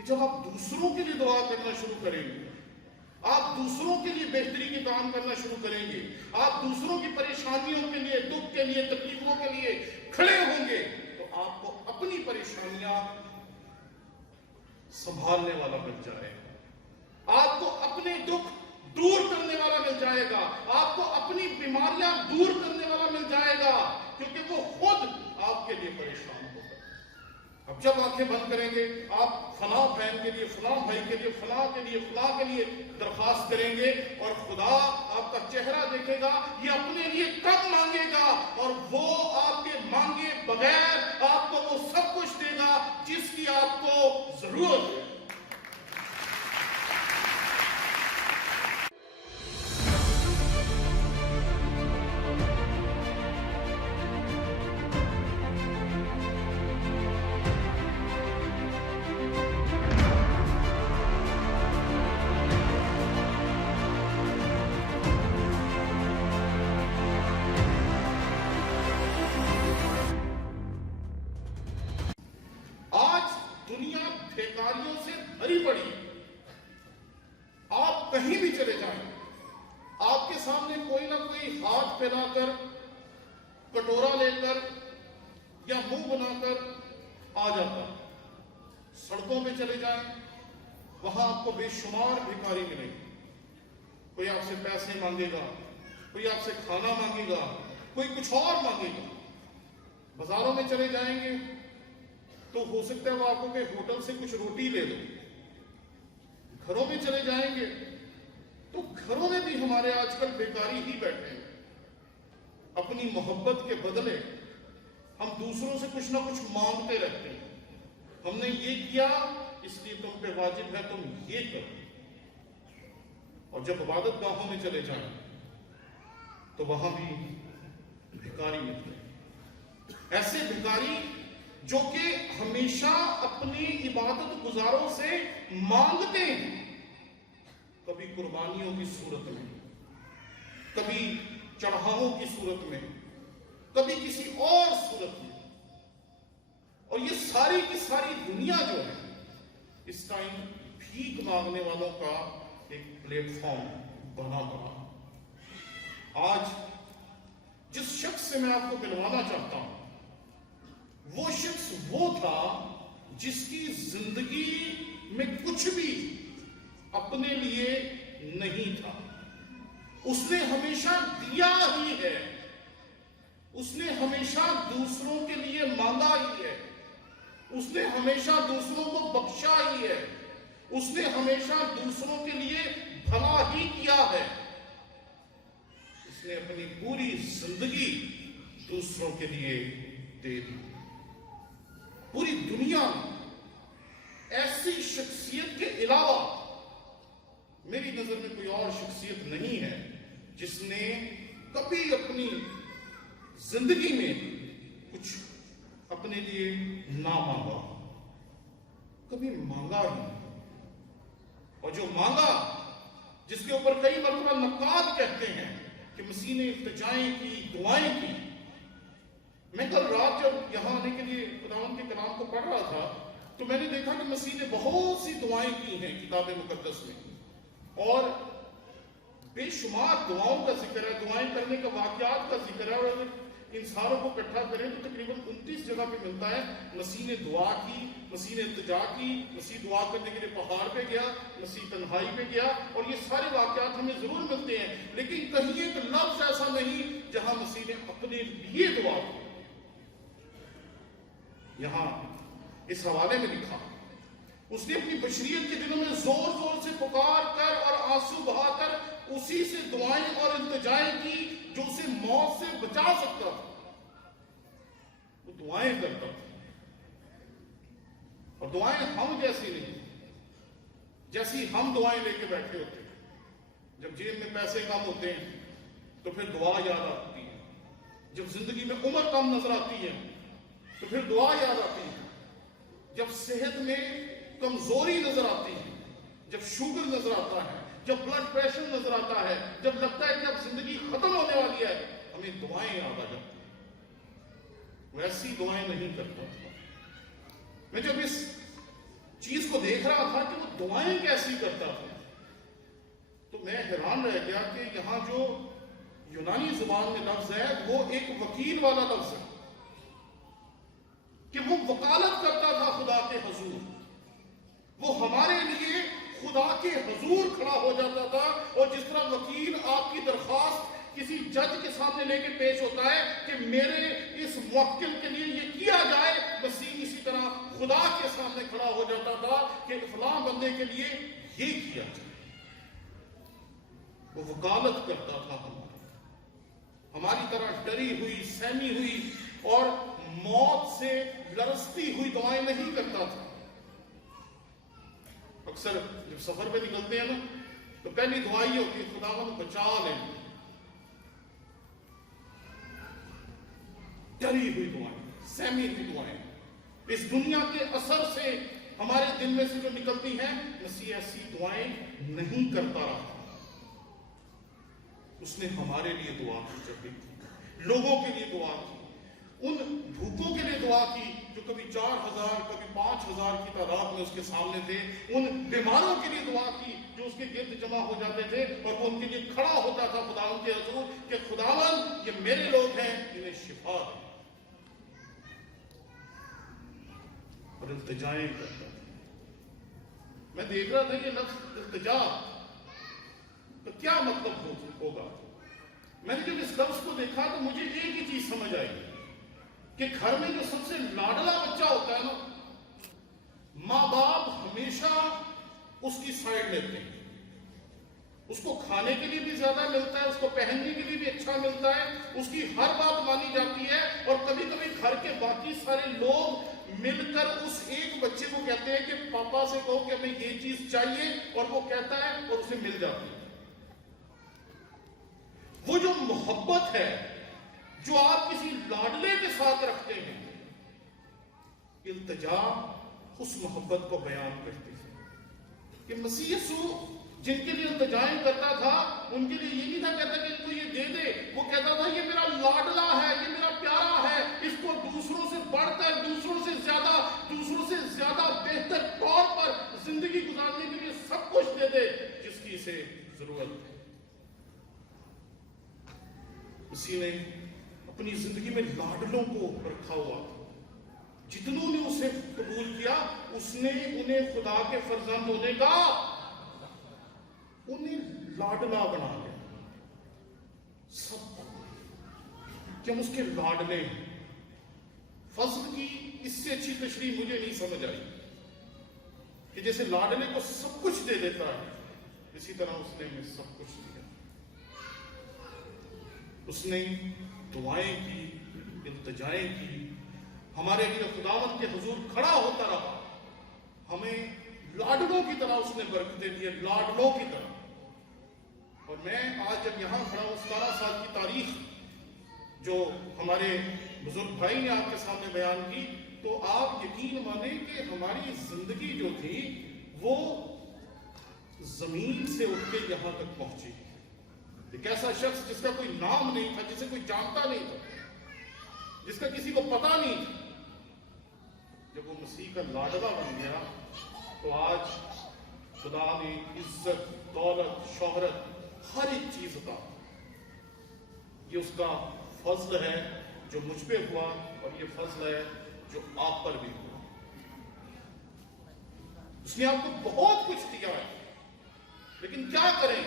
کہ جب آپ دوسروں کے لیے دعا کرنا شروع کریں گے، آپ دوسروں کے لیے بہتری کے کام کرنا شروع کریں گے، آپ دوسروں کی پریشانیوں کے لیے، دکھ کے لیے، تکلیفوں کے لیے کھڑے ہوں گے، تو آپ کو اپنی پریشانیاں سنبھالنے والا بن جائے گا، آپ کو اپنے دکھ دور کرنے والا مل جائے گا، آپ کو اپنی بیماریاں دور کرنے والا مل جائے گا، کیونکہ وہ خود آپ کے لیے پریشان ہوگا۔ اب جب آنکھیں بند کریں گے، آپ فلاں بہن کے لیے، فلاں بھائی کے لیے، فلاں کے لیے، فلاں کے لیے درخواست کریں گے، اور خدا آپ کا چہرہ دیکھے گا، یہ اپنے لیے کم مانگے گا، اور وہ آپ کے مانگے بغیر آپ کو وہ سب کچھ دے گا جس کی آپ کو ضرورت ہے۔ دنیا بھیکاریوں سے بھری پڑی، آپ کہیں بھی چلے جائیں، آپ کے سامنے کوئی نہ کوئی ہاتھ پھیلا کر، کٹورا لے کر یا منہ بنا کر آ جاتا۔ سڑکوں پہ چلے جائیں، وہاں آپ کو بے شمار بھیکاری ملے گی، کوئی آپ سے پیسے مانگے گا، کوئی آپ سے کھانا مانگے گا، کوئی کچھ اور مانگے گا۔ بازاروں میں چلے جائیں گے تو ہو سکتا ہے وہ آپ کو کہ ہوٹل سے کچھ روٹی لے دو۔ گھروں میں چلے جائیں گے تو گھروں میں بھی ہمارے آج کل بیکاری ہی بیٹھے ہیں۔ اپنی محبت کے بدلے ہم دوسروں سے کچھ نہ کچھ مانگتے رہتے ہیں، ہم نے یہ کیا اس لیے تم پہ واجب ہے تم یہ کرو۔ اور جب عبادت گاہوں میں چلے جائیں تو وہاں بھی بھکاری ملتے ہیں، ایسے بھکاری جو کہ ہمیشہ اپنی عبادت گزاروں سے مانگتے ہیں، کبھی قربانیوں کی صورت میں، کبھی چڑھاووں کی صورت میں، کبھی کسی اور صورت میں، اور یہ ساری کی ساری دنیا جو ہے اس ٹائم بھیک مانگنے والوں کا ایک پلیٹ فارم بنا پڑا۔ آج جس شخص سے میں آپ کو ملوانا چاہتا ہوں وہ شخص وہ تھا جس کی زندگی میں کچھ بھی اپنے لیے نہیں تھا، اس نے ہمیشہ دیا ہی ہے، اس نے ہمیشہ دوسروں کے لیے مانگا ہی ہے، اس نے ہمیشہ دوسروں کو بخشا ہی ہے، اس نے ہمیشہ دوسروں کے لیے بھلا ہی کیا ہے، اس نے اپنی پوری زندگی دوسروں کے لیے دے دی۔ پوری دنیا میں ایسی شخصیت کے علاوہ میری نظر میں کوئی اور شخصیت نہیں ہے جس نے کبھی اپنی زندگی میں کچھ اپنے لیے نہ مانگا، کبھی مانگا ہی، اور جو مانگا، جس کے اوپر کئی مرتبہ نقاد کہتے ہیں کہ مسیح نے التجائیں کی، دعائیں کی۔ میں کل رات جب یہاں آنے کے لیے خداوند کے کلام کو پڑھ رہا تھا تو میں نے دیکھا کہ مسیح نے بہت سی دعائیں کی ہیں کتاب مقدس میں، اور بے شمار دعاؤں کا ذکر ہے، دعائیں کرنے کا واقعات کا ذکر ہے، اور اگر ان ساروں کو اکٹھا کریں تو تقریباً 29 جگہ پہ ملتا ہے مسیح نے دعا کی، مسیح نے التجا کی، مسیح دعا کرنے کے لیے پہاڑ پہ گیا، مسیح تنہائی پہ گیا، اور یہ سارے واقعات ہمیں ضرور ملتے ہیں، لیکن کہیں ایک لفظ ایسا نہیں جہاں مسیح نے اپنے لیے دعا کی۔ یہاں اس حوالے میں لکھا، اس نے اپنی بشریت کے دنوں میں زور زور سے پکار کر اور آنسو بہا کر اسی سے دعائیں اور التجائیں کی جو اسے موت سے بچا سکتا تھا۔ وہ دعائیں کرتا تھا، اور دعائیں ہم جیسی نہیں، جیسی ہم دعائیں لے کے بیٹھے ہوتے ہیں۔ جب جیب میں پیسے کم ہوتے ہیں تو پھر دعا یاد آتی ہے، جب زندگی میں عمر کم نظر آتی ہے تو پھر دعا یاد آتی ہے، جب صحت میں کمزوری نظر آتی ہے، جب شوگر نظر آتا ہے، جب بلڈ پریشر نظر آتا ہے، جب لگتا ہے کہ اب زندگی ختم ہونے والی ہے، ہمیں دعائیں یاد آ جاتی ہیں۔ ویسی دعائیں نہیں کرتا تھا۔ میں جب اس چیز کو دیکھ رہا تھا کہ وہ دعائیں کیسی کرتا تھا، تو میں حیران رہ گیا کہ یہاں جو یونانی زبان میں لفظ ہے وہ ایک وکیل والا لفظ ہے، کہ وہ وکالت کرتا تھا خدا کے حضور، وہ ہمارے لیے خدا کے حضور کھڑا ہو جاتا تھا، اور جس طرح وکیل آپ کی درخواست کسی جج کے سامنے لے کے پیش ہوتا ہے کہ میرے اس موکل کے لیے یہ کیا جائے، مسیح اسی طرح خدا کے سامنے کھڑا ہو جاتا تھا کہ فلاں بندے کے لیے یہ کیا جائے۔ وہ وکالت کرتا تھا ہماری طرح ڈری ہوئی، سہمی ہوئی اور موت سے لرزتی ہوئی دعائیں نہیں کرتا تھا۔ اکثر جب سفر پہ نکلتے ہیں نا تو پہلی دعا یہ ہوتی ہے خداوند بچا لیں، ڈری ہوئی دعائیں، سہمی ہوئی دعائیں، اس دنیا کے اثر سے ہمارے دل میں سے جو نکلتی ہیں، مسیح ایسی دعائیں نہیں کرتا رہا۔ اس نے ہمارے لیے دعا کی، لوگوں کے لیے دعا کی، ان بھوکوں کے لیے دعا کی جو کبھی 4000 کبھی 5000 کی تعداد میں اس کے سامنے تھے، ان بیماروں کے لیے دعا کی جو اس کے گرد جمع ہو جاتے تھے، اور وہ ان کے لیے کھڑا ہوتا تھا خداوند کے حضور کہ خداوند یہ میرے لوگ ہیں، انہیں شفا دے، اور التجائیں کرتا تھا۔ میں دیکھ رہا تھا یہ لفظ التجا تو کیا مطلب ہوگا۔ میں نے جب اس لفظ کو دیکھا تو مجھے ایک ہی چیز سمجھ آئی کہ گھر میں جو سب سے لاڈلا بچہ ہوتا ہے نا، ماں باپ ہمیشہ اس کی سائڈ لیتے ہیں، اس کو کھانے کے لیے بھی زیادہ ملتا ہے، اس کو پہننے کے لیے بھی اچھا ملتا ہے، اس کی ہر بات مانی جاتی ہے، اور کبھی کبھی گھر کے باقی سارے لوگ مل کر اس ایک بچے کو کہتے ہیں کہ پاپا سے کہو کہ ہمیں یہ چیز چاہیے، اور وہ کہتا ہے اور اسے مل جاتی ہے۔ وہ جو محبت ہے جو آپ کسی لاڈلے کے ساتھ رکھتے ہیں، التجا اس محبت کو بیان کرتی ہے کہ مسیح یسوع جن کے لیے التجائیں کرتا تھا ان کے لیے یہ نہیں تھا کہتا کہ ان کو یہ دے دے، وہ کہتا تھا یہ میرا لاڈلا ہے، یہ میرا پیارا ہے، اس کو دوسروں سے بڑھ کر، دوسروں سے زیادہ بہتر طور پر زندگی گزارنے کے لیے سب کچھ دے دے جس کی اسے ضرورت ہے۔ اسی نے اپنی زندگی میں لاڈلوں کو رکھا ہوا، جتنوں نے اسے قبول کیا اس نے انہیں خدا کے فرزند ہونے کا، انہیں لاڈلا بنا لیا، سب کہ ہم اس کے لاڈلے ہیں۔ فضل کی اس سے اچھی تشریح مجھے نہیں سمجھ آئی کہ جیسے لاڈلے کو سب کچھ دے دیتا ہے، اسی طرح اس نے ہمیں سب کچھ دیا۔ اس نے دعائیں کی، التجائیں کی، ہمارے لیے خداوند کے حضور کھڑا ہوتا رہا، ہمیں لاڈلوں کی طرح اس نے برکتیں دی، لاڈلوں کی طرح۔ اور میں آج جب یہاں کھڑا ہوں 17 سال کی تاریخ جو ہمارے بزرگ بھائی نے آپ کے سامنے بیان کی، تو آپ یقین مانیں کہ ہماری زندگی جو تھی وہ زمین سے اٹھ کے یہاں تک پہنچی۔ ایک ایسا شخص جس کا کوئی نام نہیں تھا، جسے کوئی جانتا نہیں تھا، جس کا کسی کو پتا نہیں تھا، جب وہ مسیح کا لاڈلا بن گیا تو آج خدا نے عزت، دولت، شہرت، ہر ایک چیز عطا۔ یہ اس کا فضل ہے جو مجھ پہ ہوا، اور یہ فضل ہے جو آپ پر بھی ہوا۔ اس نے آپ کو بہت کچھ دیا ہے، لیکن کیا کریں،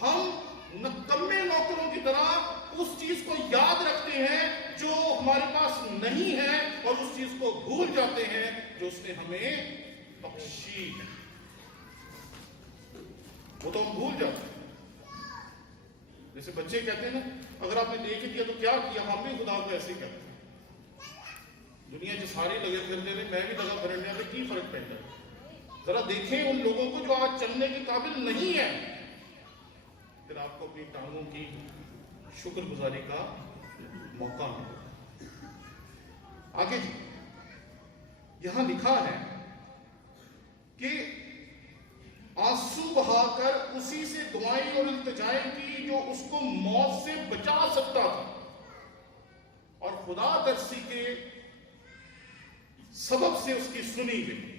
ہم نکمے نوکروں کی طرح اس چیز کو یاد رکھتے ہیں جو ہمارے پاس نہیں ہے، اور اس چیز کو بھول جاتے ہیں جو اس نے ہمیں بخشی ہے، وہ تو ہم بھول جاتے ہیں۔ جیسے بچے کہتے ہیں نا، اگر آپ نے دیکھ دیا تو کیا کیا، ہم بھی خدا کو ایسے کہتے ہیں، دنیا جو ساری لگے پھرتے ہیں، میں بھی لگا پھرنے میں کی فرق پڑتا ہے۔ ذرا دیکھیں ان لوگوں کو جو آج چلنے کے قابل نہیں ہے، پھر آپ کو اپنی ٹانگوں کی شکر گزاری کا موقع ملے۔ آگے جی یہاں لکھا ہے کہ آنسو بہا کر اسی سے دعائیں اور التجائیں کی جو اس کو موت سے بچا سکتا تھا، اور خدا ترسی کے سبب سے اس کی سنی گئی۔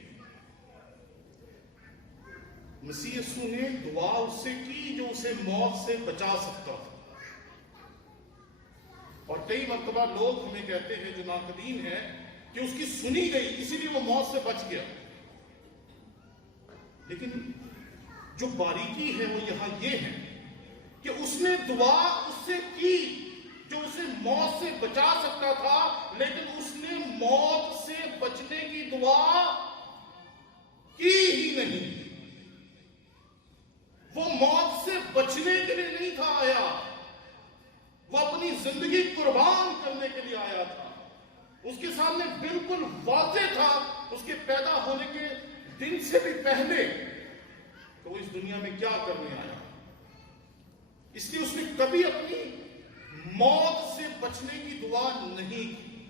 مسیح یسوع نے دعا اس سے کی جو اسے موت سے بچا سکتا تھا. اور کئی مرتبہ لوگ ہمیں کہتے ہیں جو ناقدین ہیں کہ اس کی سنی گئی اسی لیے وہ موت سے بچ گیا. لیکن جو باریکی ہے وہ یہاں یہ ہے کہ اس نے دعا اس سے کی جو اسے موت سے بچا سکتا تھا، لیکن اس نے موت سے بچنے کی دعا کی ہی نہیں. وہ موت سے بچنے کے لیے نہیں تھا آیا، وہ اپنی زندگی قربان کرنے کے لیے آیا تھا. اس کے سامنے بالکل واضح تھا اس کے پیدا ہونے کے دن سے بھی پہلے کہ وہ اس دنیا میں کیا کرنے آیا. اس لیے اس نے کبھی اپنی موت سے بچنے کی دعا نہیں کی.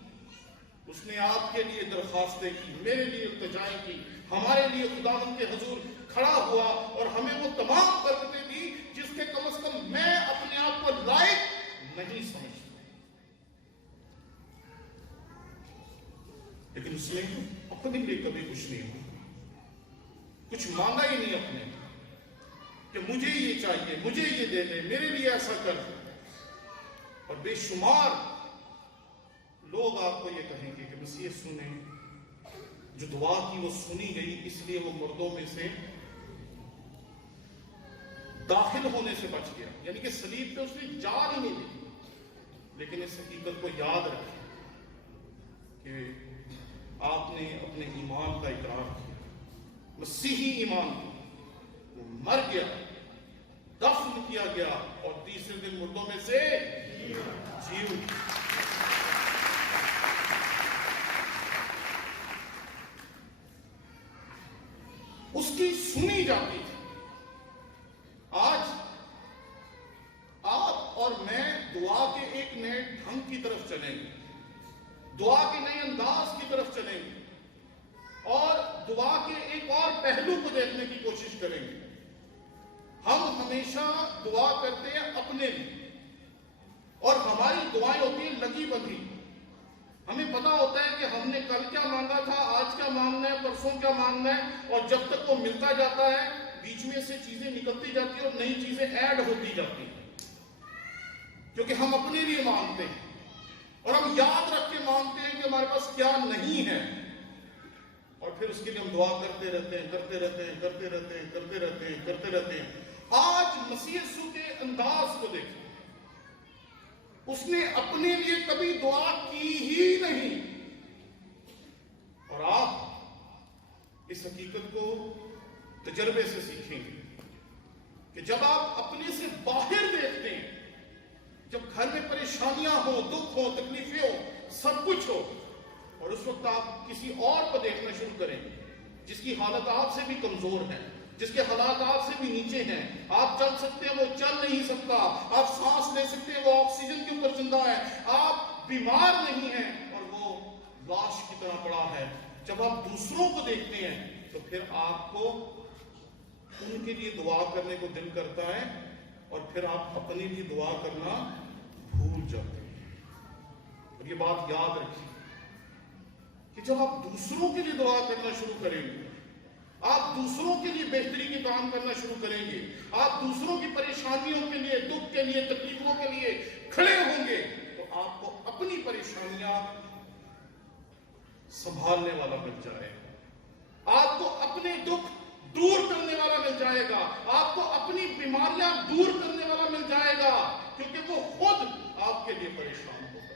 اس نے آپ کے لیے درخواستیں کی، میرے لیے التجائیں کی، ہمارے لیے خداوند کے حضور کھڑا ہوا اور ہمیں وہ تمام برکتیں دی جس کے کم از کم میں اپنے آپ کو لائق نہیں سمجھتا. لیکن اس نے اپنے لیے کبھی کچھ نہیں ہوا، کچھ مانگا ہی نہیں اپنے کہ مجھے یہ چاہیے، مجھے یہ دے دے، میرے لیے ایسا کر. اور بے شمار لوگ آپ کو یہ کہیں گے کہ مسیح یسوع نے جو دعا کی وہ سنی گئی، اس لیے وہ مردوں میں سے داخل ہونے سے بچ گیا. یعنی کہ صلیب پہ اس نے جان ہی نہیں دی. لیکن اس حقیقت کو یاد رکھیں کہ آپ نے اپنے ایمان کا اقرار کیا، مسیحی ایمان کو. وہ مر گیا، دفن کیا گیا اور تیسرے دن مردوں میں سے جی اٹھا. اس کی سنی جاتی تھی. آج آپ اور میں دعا کے ایک نئے ڈھنگ کی طرف چلیں گے، دعا کے نئے انداز کی طرف چلیں گے اور دعا کے ایک اور پہلو کو دیکھنے کی کوشش کریں گے. ہم ہمیشہ دعا کرتے ہیں اپنے لیے اور ہماری دعائیں ہوتی ہیں لگی بندھی. ہمیں پتا ہوتا ہے کہ ہم نے کل کیا مانگا تھا، آج کیا مانگنا ہے، پرسوں کیا مانگنا ہے، اور جب تک وہ ملتا جاتا ہے بیچ میں سے چیزیں نکلتی جاتی ہیں اور نئی چیزیں ایڈ ہوتی جاتی ہیں، کیونکہ ہم اپنے لیے مانگتے ہیں اور ہم یاد رکھ کے مانگتے ہیں کہ ہمارے پاس کیا نہیں ہے، اور پھر اس کے لیے ہم دعا کرتے رہتے ہیں، کرتے رہتے ہیں، کرتے رہتے ہیں، کرتے رہتے ہیں، کرتے رہتے ہیں. آج مسیح یسوع کے انداز کو دیکھیں. اس نے اپنے لیے کبھی دعا کی ہی نہیں. اور آپ اس حقیقت کو تجربے سے سیکھیں گے کہ جب آپ اپنے سے باہر دیکھتے ہیں، جب گھر میں پریشانیاں ہو، دکھ ہو، تکلیفیں ہو، سب کچھ ہو، اور اس وقت آپ کسی اور کو دیکھنا شروع کریں جس کی حالت آپ سے بھی کمزور ہے، جس کے حالات آپ سے بھی نیچے ہیں. آپ چل سکتے ہیں، وہ چل نہیں سکتا. آپ سانس لے سکتے ہیں، وہ آکسیجن کے اوپر زندہ ہے. آپ بیمار نہیں ہیں اور وہ لاش کی طرح پڑا ہے. جب آپ دوسروں کو دیکھتے ہیں تو پھر آپ کو ان کے لیے دعا کرنے کو دل کرتا ہے اور پھر آپ اپنے لیے دعا کرنا بھول جاتے ہیں. اور یہ بات یاد رکھیں کہ جب آپ دوسروں کے لیے دعا کرنا شروع کریں گے، آپ دوسروں کے لیے بہتری کے کام کرنا شروع کریں گے، آپ دوسروں کی پریشانیوں کے لیے، دکھ کے لیے، تکلیفوں کے لیے کھڑے ہوں گے، تو آپ کو اپنی پریشانیاں سنبھالنے والا مل جائے گا. آپ کو اپنے دکھ دور کرنے والا مل جائے گا. آپ کو اپنی بیماریاں دور کرنے والا مل جائے گا، کیونکہ وہ خود آپ کے لیے پریشان ہوگا.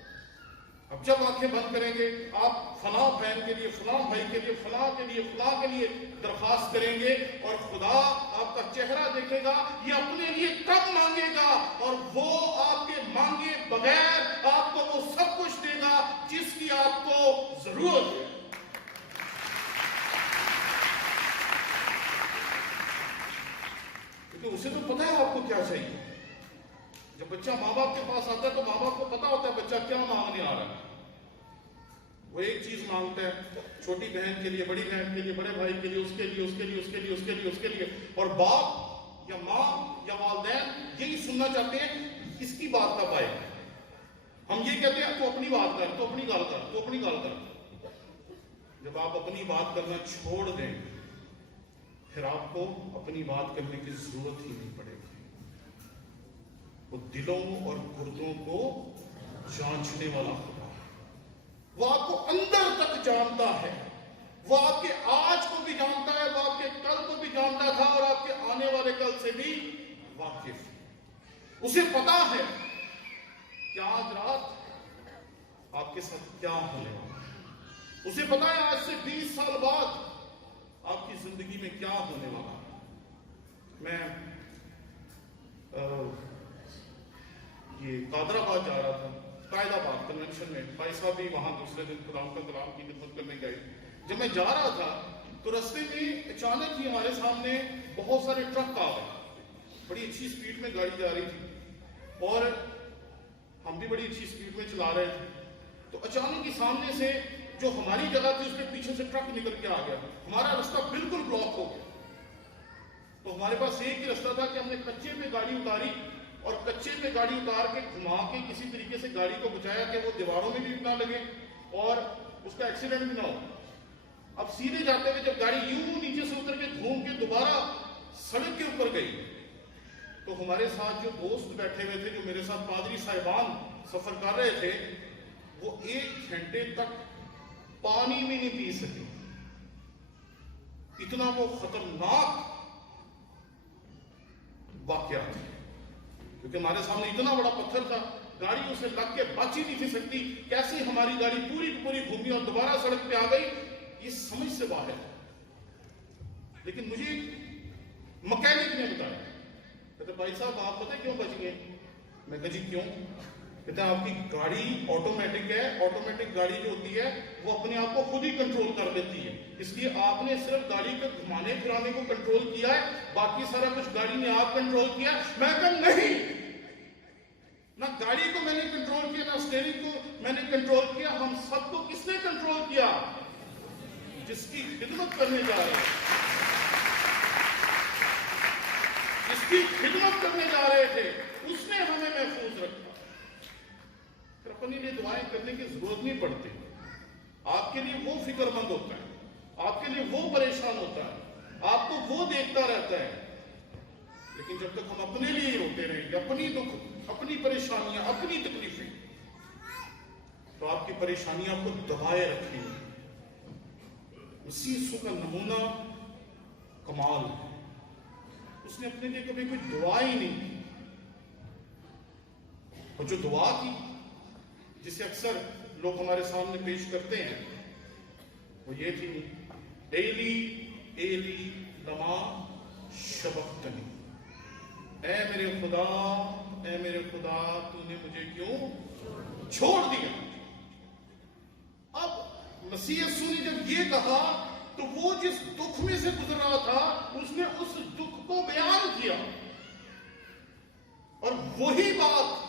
اب جب آنکھیں بند کریں گے، آپ فلاں بہن کے لیے، فلاں بھائی کے لیے، فلاں کے لیے، فلاں کے لیے درخواست کریں گے اور خدا آپ کا چہرہ دیکھے گا. یہ اپنے لیے کم مانگے گا اور وہ آپ کے مانگے بغیر آپ کو وہ سب کچھ دے گا جس کی آپ کو ضرورت ہے. کیونکہ اسے تو پتا ہے آپ کو کیا چاہیے. جب بچہ ماں باپ کے پاس آتا ہے تو ماں باپ کو پتا ہوتا ہے بچہ کیا مانگنے آ رہا ہے. وہ ایک چیز مانگتا ہے، چھوٹی بہن کے لیے، بڑی بہن کے لیے، بڑے بھائی کے لیے، اس کے لیے، اس کے لیے، اس کے لیے، اس کے لیے، اس کے لیے. اور باپ یا ماں یا والدین یہی سننا چاہتے ہیں اس کی بات کب آئے. ہم یہ کہتے ہیں تو اپنی بات کر، تو اپنی گال کر، تو اپنی گال کر. جب آپ اپنی بات کرنا چھوڑ دیں پھر آپ کو اپنی بات کرنے کی ضرورت ہی نہیں پڑے گی. وہ دلوں اور گردوں کو جانچنے والا خدا ہے. وہ آپ کو اندر تک جانتا ہے. وہ آپ کے آج کو بھی جانتا ہے, وہ آپ کے کل کو بھی جانتا تھا, اور آپ کے آنے والے کل سے بھی واقف. اسے پتا ہے کہ آج رات آپ کے ساتھ کیا ہونے والا ہے. اسے پتا ہے آج سے 20 سال بعد آپ کی زندگی میں کیا ہونے والا ہے. میں یہ قادر آباد جا رہا تھا, قائد آباد کنونشن میں. بھائی صاحب بھی وہاں دوسرے دن خدا کا کلام کی خدمت کرنے گئے. جب میں جا رہا تھا تو رستے میں اچانک ہی ہمارے سامنے بہت سارے ٹرک آ گئے. بڑی اچھی سپیڈ میں گاڑی جا رہی تھی اور ہم بھی بڑی اچھی سپیڈ میں چلا رہے تھے. تو اچانک ہی سامنے سے جو ہماری جگہ تھی اس کے پیچھے سے ٹرک نکل کے آ گیا. ہمارا رستہ بالکل بلاک ہو گیا. تو ہمارے پاس ایک ہی رستہ تھا کہ ہم نے کچے پہ گاڑی اتاری اور کچے پہ گاڑی اتار کے گھما کے کسی طریقے سے گاڑی کو بچایا کہ وہ دیواروں میں بھی نہ لگے اور اس کا ایکسیڈنٹ بھی نہ ہو. اب سیدھے جاتے ہوئے جب گاڑی یوں نیچے سے اتر کے گھوم کے دوبارہ سڑک کے اوپر گئی تو ہمارے ساتھ جو دوست بیٹھے ہوئے تھے, جو میرے ساتھ پادری صاحبان سفر کر رہے تھے, وہ 1 گھنٹے تک پانی بھی نہیں پی سکے. اتنا وہ خطرناک واقعہ تھا کیونکہ ہمارے سامنے اتنا بڑا پتھر تھا, گاڑی اسے لگ کے بچ ہی نہیں تھی سکتی. کیسے ہماری گاڑی پوری کی پوری گھومی اور دوبارہ سڑک پہ آ گئی, یہ سمجھ سے باہر ہے. لیکن مجھے مکینک نے بتایا, کہتے بھائی صاحب آپ پتہ کیوں بچ گئے؟ میں کہا جی کیوں؟ کہتے ہیں آپ کی گاڑی آٹومیٹک ہے. آٹومیٹک گاڑی جو ہوتی ہے وہ اپنے آپ کو خود ہی کنٹرول کر لیتی ہے, اس لیے آپ نے صرف گاڑی کو گھمانے پھرانے کو کنٹرول کیا ہے, باقی سارا کچھ گاڑی نے آپ کنٹرول کیا. میں کہا نہیں, نہ گاڑی کو میں نے کنٹرول کیا, نہ اسٹیئرنگ کو میں نے کنٹرول کیا. ہم سب کو کس نے کنٹرول کیا؟ جس کی خدمت کرنے جا رہے ہیں, جس کی خدمت کرنے جا رہے تھے, اس نے ہمیں محفوظ رکھا. پھر اپنے لیے دعائیں کرنے کی ضرورت نہیں پڑتی. آپ کے لیے وہ فکر مند ہوتا ہے, آپ کے لیے وہ پریشان ہوتا ہے, آپ کو وہ دیکھتا رہتا ہے. لیکن جب تک ہم اپنے لیے روتے رہیں گے, اپنی دکھ, اپنی پریشانیاں, اپنی تکلیفیں, تو آپ کی پریشانیاں آپ کو دبائے رکھیں گی. مسیح یسوع کا نمونہ کمال ہے. اس نے اپنے لیے کبھی کوئی دعا ہی نہیں کی, اور جو دعا کی جسے اکثر لوگ ہمارے سامنے پیش کرتے ہیں وہ یہ تھی, ایلی ایلی لما شبقتنی, اے میرے خدا, اے میرے خدا, تو نے مجھے کیوں چھوڑ دیا. اب مسیح یسوع نے جب یہ کہا تو وہ جس دکھ میں سے گزر رہا تھا اس نے اس دکھ کو بیان کیا, اور وہی بات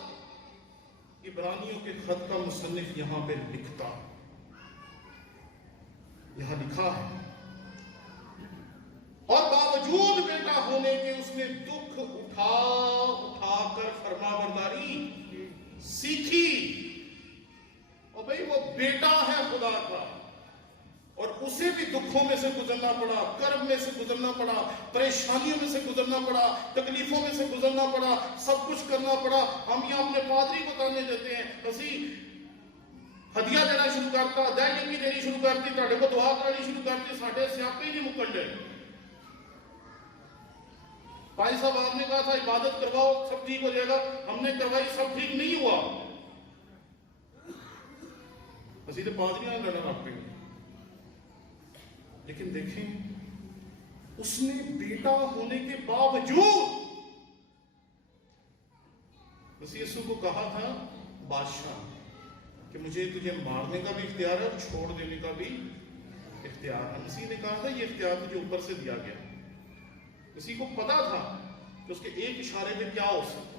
عبرانیوں کے خط کا مصنف یہاں پہ لکھتا. یہاں لکھا ہے, اور باوجود بیٹا ہونے کے اس نے دکھ اٹھا اٹھا کر فرما برداری سیکھی. اور بھئی وہ بیٹا ہے خدا کا, اور اسے بھی دکھوں میں سے گزرنا پڑا, کرب میں سے گزرنا پڑا, پریشانیوں میں سے گزرنا پڑا, تکلیفوں میں سے گزرنا پڑا, سب کچھ کرنا پڑا. ہم یہاں اپنے پادری کو تانے دیتے ہیں, کسی ہدیہ دینا شروع کرتا, دہلی دینی شروع کرتی, تاڑے کو دعا کرانی شروع کرتی, ساڑھے سیاپے نہیں مکن دے. بھائی صاحب آپ نے کہا تھا عبادت کرواؤ سب ٹھیک ہو جائے گا, ہم نے کروائی سب ٹھیک نہیں ہوا. اسی تو پادریاں لڑنا آپ پہ. لیکن دیکھیں اس نے بیٹا ہونے کے باوجود مسیح یسوع کو کہا تھا بادشاہ کہ مجھے تجھے مارنے کا بھی اختیار ہے اور چھوڑ دینے کا بھی اختیار ہے. مسیح نے کہا تھا یہ اختیار تجھے اوپر سے دیا گیا. مسیح کو پتا تھا کہ اس کے ایک اشارے پہ کیا ہو سکتا,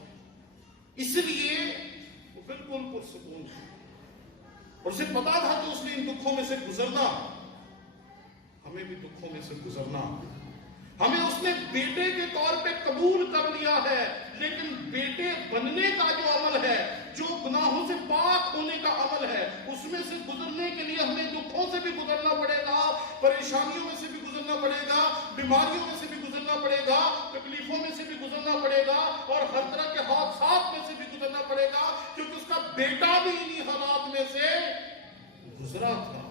اس لیے وہ بالکل پرسکون تھا, اور اسے پتا تھا کہ اس نے ان دکھوں میں سے گزرنا. ہمیں بھی دکھوں میں سے گزرنا. ہمیں اس نے بیٹے کے طور پہ قبول کر لیا ہے, لیکن بیٹے بننے کا جو عمل ہے, جو گناہوں سے پاک ہونے کا عمل ہے, اس میں سے گزرنے کے لیے ہمیں دکھوں سے بھی گزرنا پڑے گا, پریشانیوں میں سے بھی گزرنا گزرنا پڑے گا، بیماریوں میں سے بھی گزرنا پڑے گا، تکلیفوں میں سے بھی گزرنا پڑے گا، اور ہر طرح کے حادثات میں سے بھی گزرنا پڑے گا، کیونکہ اس کا بیٹا بھی انہی حالات میں سے گزرا تھا۔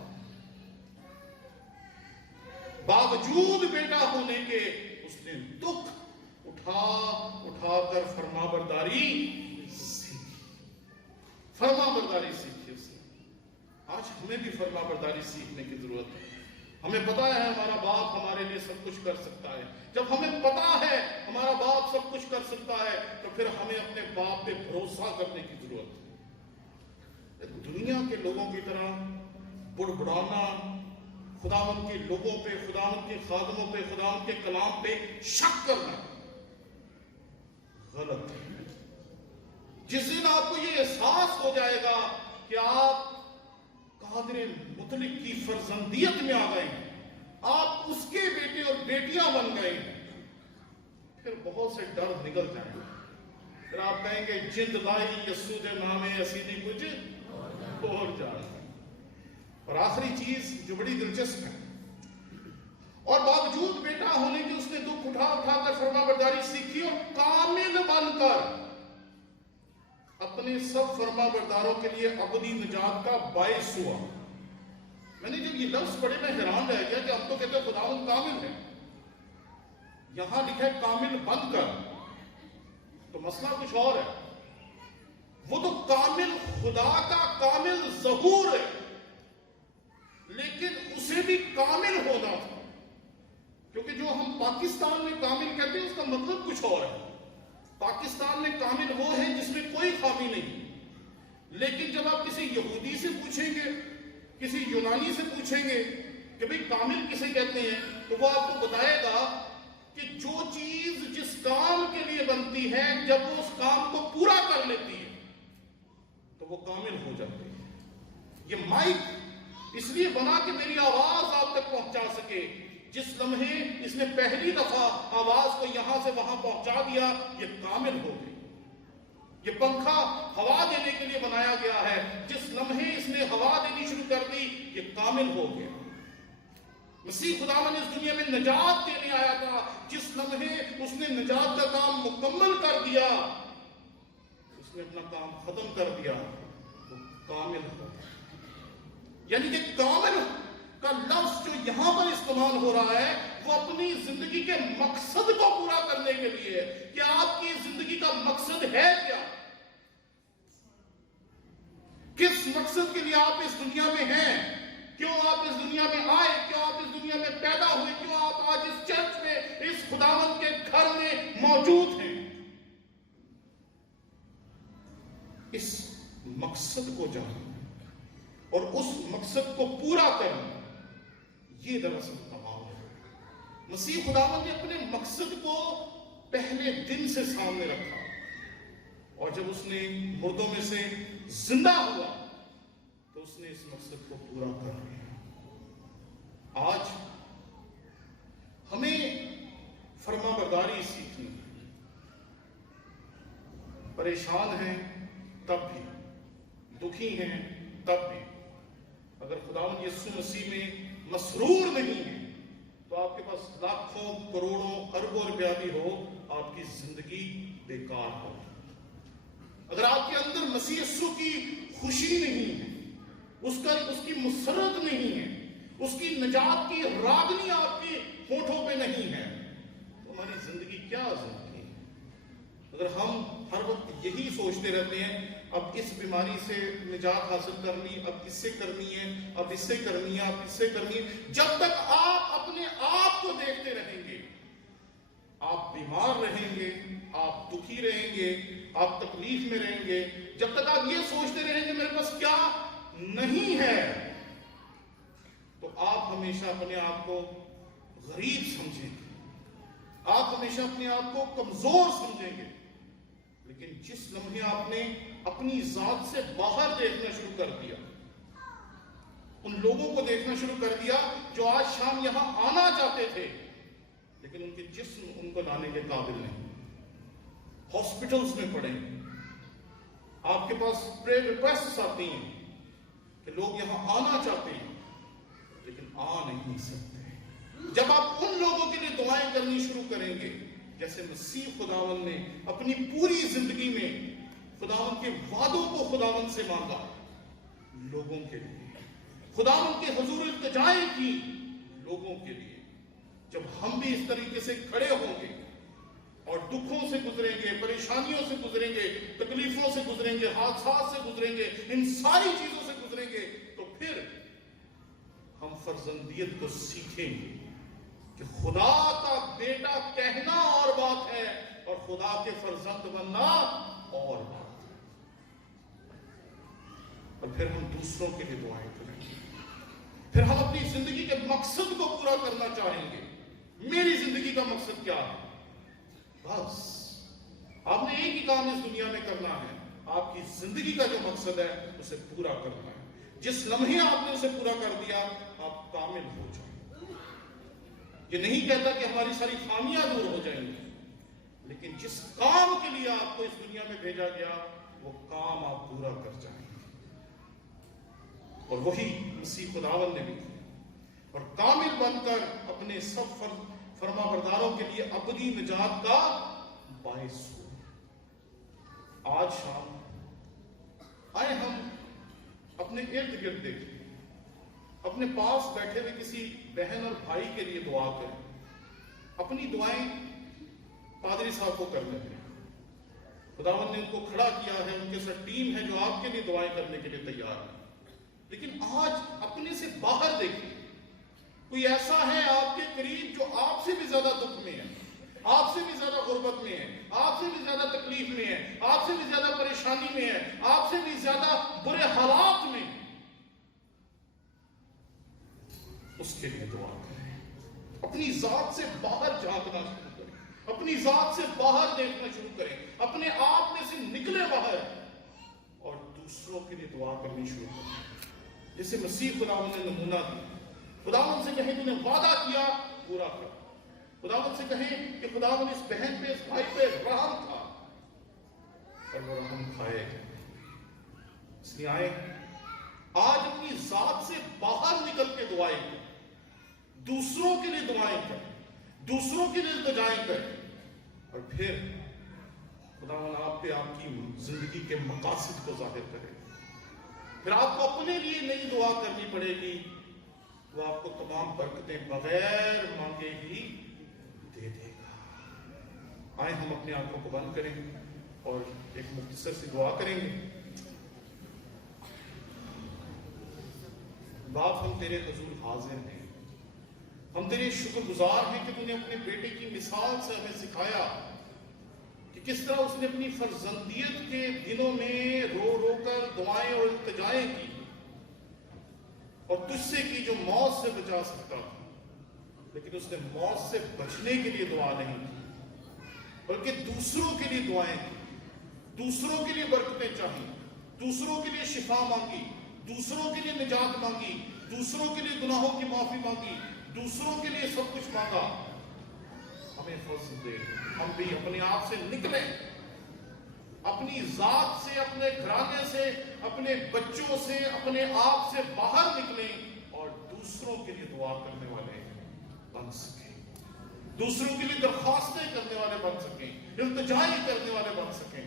باوجود بیٹا ہونے کے اس نے دکھ اٹھا کر فرما برداری سیکھی، فرما برداری سیکھی اس نے۔ آج ہمیں بھی فرما برداری سیکھنے کی ضرورت ہے۔ ہمیں پتا ہے ہمارا باپ ہمارے لیے سب کچھ کر سکتا ہے۔ جب ہمیں پتا ہے ہمارا باپ سب کچھ کر سکتا ہے تو پھر ہمیں اپنے باپ پہ بھروسہ کرنے کی ضرورت ہے۔ دنیا کے لوگوں کی طرح بڑبڑانا، خداوند کے لوگوں پہ، خداوند کے خادموں پہ، خداوند کے کلام پہ شک کرنا غلط ہے۔ جس دن آپ کو یہ احساس ہو جائے گا کہ آپ قادر مطلق کی فرزندیت میں آ گئے ہیں، آپ اس کے بیٹے اور بیٹیاں بن گئے ہیں، پھر بہت سے ڈر نکل جائیں گے۔ پھر آپ کہیں گے جند لائی یسو دے نامے اسی دی کچھ اور جان۔ اور آخری چیز جو بڑی دلچسپ ہے، اور باوجود بیٹا ہونے کی اس نے دکھ اٹھا کر فرما برداری سیکھی اور کامل بن کر اپنے سب فرما برداروں کے لیے ابدی نجات کا باعث ہوا۔ میں نے جب یہ لفظ پڑھے میں حیران رہ گیا کہ ہم تو کہتے ہیں خداوند کامل ہے، یہاں لکھا ہے کامل بن کر، تو مسئلہ کچھ اور ہے۔ وہ تو کامل خدا کا کامل ظہور ہے، لیکن اسے بھی کامل ہونا تھا، کیونکہ جو ہم پاکستان میں کامل کہتے ہیں اس کا مطلب کچھ اور ہے۔ پاکستان میں کامل وہ ہے جس میں کوئی خامی نہیں، لیکن جب آپ کسی یہودی سے پوچھیں گے، کسی یونانی سے پوچھیں گے کہ بھئی کامل کسے کہتے ہیں، تو وہ آپ کو بتائے گا کہ جو چیز جس کام کے لیے بنتی ہے جب وہ اس کام کو پورا کر لیتی ہے تو وہ کامل ہو جاتی ہے۔ یہ مائک اس لیے بنا کہ میری آواز آپ تک پہنچا سکے۔ جس لمحے اس نے پہلی دفعہ آواز کو یہاں سے وہاں پہنچا دیا، یہ کامل ہو گئی۔ یہ پنکھا ہوا دینے کے لیے بنایا گیا ہے، جس لمحے اس نے ہوا دینی شروع کر دی یہ کامل ہو گیا۔ مسیح خداوند اس دنیا میں نجات دینے آیا تھا، جس لمحے اس نے نجات کا کام مکمل کر دیا، اس نے اپنا کام ختم کر دیا، وہ کامل ہو گیا۔ یعنی کہ کامل کا لفظ جو یہاں پر استعمال ہو رہا ہے وہ اپنی زندگی کے مقصد کو پورا کرنے کے لیے ہے کہ آپ کی زندگی کا مقصد ہے کیا، کس مقصد کے لیے آپ اس دنیا میں ہیں، کیوں آپ اس دنیا میں آئے، کیوں آپ اس دنیا میں پیدا ہوئے، کیوں آپ آج اس چرچ میں، اس خداوند کے گھر میں موجود ہیں۔ اس مقصد کو جاننا اور اس مقصد کو پورا کرنا، یہ دراصل تمام ہے۔ مسیح خداوند نے اپنے مقصد کو پہلے دن سے سامنے رکھا، اور جب اس نے مردوں میں سے زندہ ہوا تو اس نے اس مقصد کو پورا کر لیا۔ آج ہمیں فرما برداری سیکھنی ہے۔ پریشان ہیں تب بھی، دکھی ہیں تب بھی، اگر خداوند یسوع مسیح میں مسرور نہیں ہے تو آپ کے پاس لاکھوں کروڑوں اربوں روپیہ بھی ہو، آپ کی زندگی بیکار ہو۔ اگر آپ کے اندر مسیح یسوع کی خوشی نہیں ہے، اس کی مسرت نہیں ہے، اس کی نجات کی راگنی آپ کی ہونٹوں پہ نہیں ہے، تو ہماری زندگی کیا زندگی ہے؟ اگر ہم ہر وقت یہی سوچتے رہتے ہیں اب اس بیماری سے نجات حاصل کرنی، اب اس سے کرنی ہے، اب اس سے کرنی ہے، اب اس سے کرنی ہے، جب تک آپ اپنے آپ کو دیکھتے رہیں گے آپ بیمار رہیں گے، آپ دکھی رہیں گے، آپ تکلیف میں رہیں گے۔ جب تک آپ یہ سوچتے رہیں گے میرے پاس کیا نہیں ہے، تو آپ ہمیشہ اپنے آپ کو غریب سمجھیں گے، آپ ہمیشہ اپنے آپ کو کمزور سمجھیں گے۔ لیکن جس لمحے آپ نے اپنی ذات سے باہر دیکھنا شروع کر دیا، ان لوگوں کو دیکھنا شروع کر دیا جو آج شام یہاں آنا چاہتے تھے لیکن ان کے جسم ان کو لانے کے قابل نہیں، ہاسپٹلز میں پڑے، آپ کے پاس پریئر ریکویسٹس آتی ہیں کہ لوگ یہاں آنا چاہتے ہیں لیکن آ نہیں سکتے، جب آپ ان لوگوں کے لیے دعائیں کرنی شروع کریں گے جیسے مسیح خداوند نے اپنی پوری زندگی میں خداوند کے وعدوں کو خداوند سے مانگا لوگوں کے لیے، خداوند کے حضور التجائیں کی لوگوں کے لیے، جب ہم بھی اس طریقے سے کھڑے ہوں گے اور دکھوں سے گزریں گے، پریشانیوں سے گزریں گے، تکلیفوں سے گزریں گے، حادثات سے گزریں گے، ان ساری چیزوں سے گزریں گے، تو پھر ہم فرزندیت کو سیکھیں گے کہ خدا کا بیٹا کہنا اور بات ہے اور خدا کے فرزند بننا اور بات ہے۔ اور پھر ہم دوسروں کے لیے دعائیں کریں گے، پھر ہم اپنی زندگی کے مقصد کو پورا کرنا چاہیں گے۔ میری زندگی کا مقصد کیا ہے؟ بس آپ نے ایک ہی کام اس دنیا میں کرنا ہے، آپ کی زندگی کا جو مقصد ہے اسے پورا کرنا ہے۔ جس لمحے آپ نے اسے پورا کر دیا آپ کامل ہو جائیں۔ یہ نہیں کہتا کہ ہماری ساری خامیاں دور ہو جائیں گی، لیکن جس کام کے لیے آپ کو اس دنیا میں بھیجا گیا وہ کام آپ پورا کر جائیں گے، اور وہی مسیح خداوند نے بھی کیا، اور کامل بن کر اپنے سب فرما برداروں کے لیے ابدی نجات کا باعث ہو۔ آج شام آئے ہم اپنے ارد گرد دیکھیں، اپنے پاس بیٹھے ہوئے کسی بہن اور بھائی کے لیے دعا کریں، اپنی دعائیں پادری صاحب کو کرنے دیں۔ خداوند نے ان کو کھڑا کیا ہے، ان کے ساتھ ٹیم ہے جو آپ کے لیے دعائیں کرنے کے لیے تیار ہے، لیکن آج اپنے سے باہر دیکھیں، کوئی ایسا ہے آپ کے قریب جو آپ سے بھی زیادہ دکھ میں ہے، آپ سے بھی زیادہ غربت میں ہے، آپ سے بھی زیادہ تکلیف میں ہے، آپ سے بھی زیادہ پریشانی میں ہے، آپ سے بھی زیادہ برے حالات میں ہے، اس کے لیے دعا کریں۔ اپنی ذات سے باہر جھانکنا شروع کریں، اپنی ذات سے باہر دیکھنا شروع کریں، اپنے آپ میں سے نکلے باہر اور دوسروں کے لیے دعا کرنی شروع کریں۔ جسے مسیح خداوند نے نمونہ دیا، خداوند سے کہیں تو نے وعدہ کیا پورا کر، خداوند سے کہیں کہ خداوند اس بہن پہ اس بھائی پہ رحم تھا اور وہ رحم کھائے گا۔ اس لیے آئے آج اپنی ذات سے باہر نکل کے دعائیں کریں، دوسروں کے لیے دعائیں کریں، دوسروں کے لیے التجائیں کریں، اور پھر خداوند آپ پہ آپ کی زندگی کے مقاصد کو ظاہر کرے۔ پھر آپ کو اپنے لیے نئی دعا کرنی پڑے گی، وہ آپ کو تمام برکتیں بغیر مانگے ہی دے دے گا۔ آئے ہم اپنی آنکھوں کو بند کریں اور ایک مختصر سی دعا کریں گے۔ باپ، ہم تیرے حضور حاضر ہیں، ہم تیرے شکر گزار ہیں کہ تو نے اپنے بیٹے کی مثال سے ہمیں سکھایا کہ کس طرح اس نے اپنی فرزندیت کے دنوں میں رو رو کر دعائیں اور التجائیں کی، اور تجھ سے کی جو موت سے بچا سکتا تھا، لیکن اس نے موت سے بچنے کے لیے دعا نہیں کی، بلکہ دوسروں کے لیے دعائیں کی، دوسروں کے لیے برکتیں چاہی، دوسروں کے لیے شفا مانگی، دوسروں کے لیے نجات مانگی، دوسروں کے لیے گناہوں کی معافی مانگی، دوسروں کے لیے سب کچھ مانگا۔ ہمیں فضل دے، ہم بھی اپنے آپ سے نکلیں، اپنی ذات سے، اپنے گھرانے سے، اپنے بچوں سے، اپنے آپ سے باہر نکلیں اور دوسروں کے لیے دعا کرنے والے بن سکیں، دوسروں کے لیے درخواستیں کرنے والے بن سکیں، التجائیں کرنے والے بن سکیں،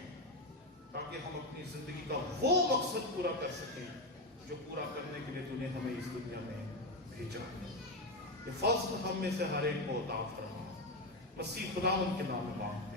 تاکہ ہم اپنی زندگی کا وہ مقصد پورا کر سکیں جو پورا کرنے کے لیے تو نے ہمیں اس دنیا میں بھیجا۔ یہ فضل ہم میں سے ہر ایک کو عطا فرما، مسیح خداوند کے نام میں مانگتے ہیں۔